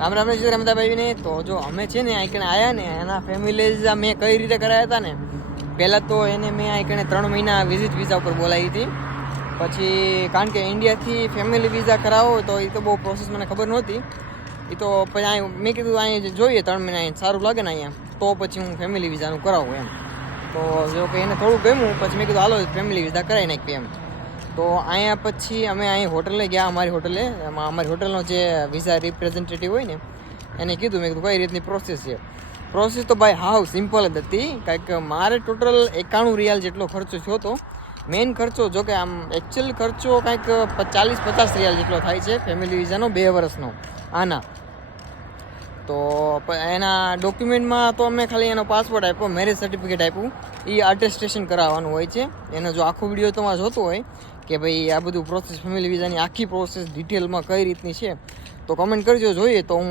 રામ રામ ને રમદાભાઈ ને. તો જો અમે છે ને આઈકણે આવ્યા ને એના ફેમિલીઝ મેં કઈ રીતે કરાયા હતા ને, પહેલાં તો એને મેં આઈકણે 3 મહિના વિઝિટ વિઝા ઉપર બોલાવી હતી. પછી કારણ કે ઇન્ડિયાથી ફેમિલી વિઝા કરાવો તો એ તો બહુ પ્રોસેસ મને ખબર નહોતી. એ તો પછી અહીં મેં કીધું અહીં જોઈએ 3 મહિના અહીં સારું લાગે ને અહીંયા તો પછી હું ફેમિલી વિઝાનું કરાવું એમ. તો જો કે એને થોડું ગમ્યું પછી મેં કીધું હાલો ફેમિલી વિઝા કરાવી નાખીએ એમ. તો અહીંયા પછી અમે અહીં હોટલે ગયા, અમારી હોટલે. એમાં અમારી હોટલનો જે વિઝા રિપ્રેઝેન્ટેટિવ હોય ને એને કીધું, મેં કીધું કઈ રીતની પ્રોસેસ છે. પ્રોસેસ તો ભાઈ હાવ સિમ્પલ જ હતી. કાંઈક મારે ટોટલ 91 રિયાલ જેટલો ખર્ચો થયો હતો. મેઇન ખર્ચો જો કે આમ એકચ્યુઅલ ખર્ચો કાંઈક 40-50 રિયાલ જેટલો થાય છે ફેમિલી વિઝાનો 2 વર્ષનો આના. તો એના ડોક્યુમેન્ટમાં તો અમે ખાલી એનો પાસપોર્ટ આપ્યો, મેરેજ સર્ટિફિકેટ આપ્યું, એ અટેસ્ટેશન કરાવવાનું હોય છે. એનો જો આખો વિડીયો તમારે જોતો હોય કે ભાઈ આ બધું પ્રોસેસ ફેમિલી વિઝાની આખી પ્રોસેસ ડિટેલમાં કઈ રીતની છે તો કમેન્ટ કરજો, જોઈએ તો હું